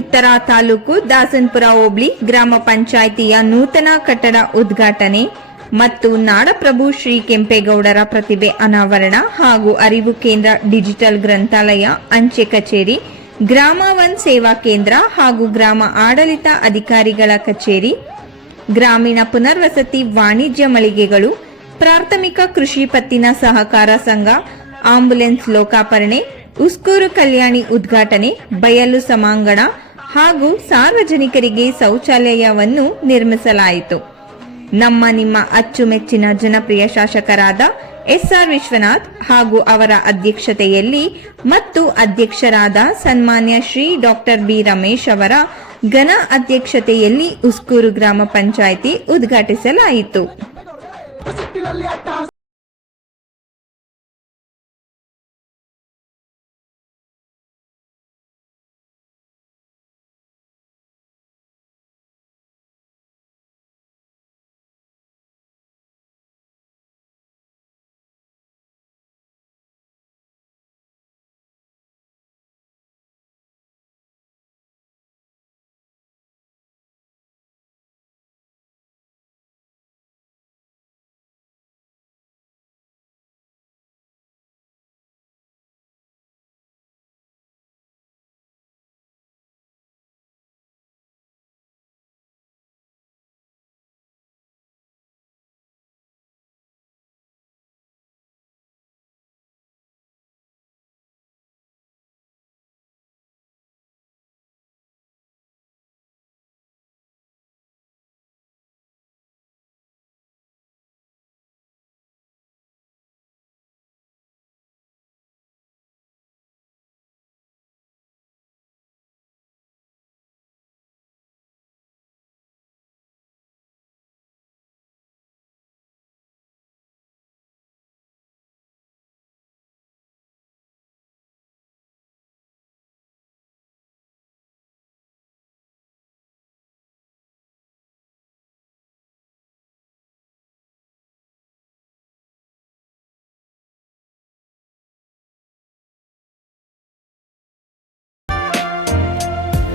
ಉತ್ತರ ತಾಲೂಕು ದಾಸನ್ಪುರ ಹೋಬಳಿ ಗ್ರಾಮ ಪಂಚಾಯಿತಿಯ ನೂತನ ಕಟ್ಟಡ ಉದ್ಘಾಟನೆ ಮತ್ತು ನಾಡಪ್ರಭು ಶ್ರೀ ಕೆಂಪೇಗೌಡರ ಪ್ರತಿಭೆ ಅನಾವರಣ ಹಾಗೂ ಅರಿವು ಕೇಂದ್ರ ಡಿಜಿಟಲ್ ಗ್ರಂಥಾಲಯ ಅಂಚೆ ಕಚೇರಿ ಗ್ರಾಮ ಒನ್ ಸೇವಾ ಕೇಂದ್ರ ಹಾಗೂ ಗ್ರಾಮ ಆಡಳಿತ ಅಧಿಕಾರಿಗಳ ಕಚೇರಿ ಗ್ರಾಮೀಣ ಪುನರ್ವಸತಿ ವಾಣಿಜ್ಯ ಮಳಿಗೆಗಳು ಪ್ರಾಥಮಿಕ ಕೃಷಿ ಪತ್ತಿನ ಸಹಕಾರ ಸಂಘ ಆಂಬುಲೆನ್ಸ್ ಲೋಕಾರ್ಪಣೆ ಉಸ್ಕೂರು ಕಲ್ಯಾಣಿ ಉದ್ಘಾಟನೆ ಬಯಲು ಸಭಾಂಗಣ ಹಾಗೂ ಸಾರ್ವಜನಿಕರಿಗೆ ಶೌಚಾಲಯವನ್ನು ನಿರ್ಮಿಸಲಾಯಿತು. ನಮ್ಮ ನಿಮ್ಮ ಅಚ್ಚುಮೆಚ್ಚಿನ ಜನಪ್ರಿಯ ಶಾಸಕರಾದ ಎಸ್ಆರ್ ವಿಶ್ವನಾಥ್ ಹಾಗೂ ಅವರ ಅಧ್ಯಕ್ಷತೆಯಲ್ಲಿ ಮತ್ತು ಅಧ್ಯಕ್ಷರಾದ ಸನ್ಮಾನ್ಯ ಶ್ರೀ ಡಾಕ್ಟರ್ ಬಿ ರಮೇಶ್ ಅವರ ಘನ ಅಧ್ಯಕ್ಷತೆಯಲ್ಲಿ ಉಸ್ಕೂರು ಗ್ರಾಮ ಪಂಚಾಯಿತಿ ಉದ್ಘಾಟಿಸಲಾಯಿತು.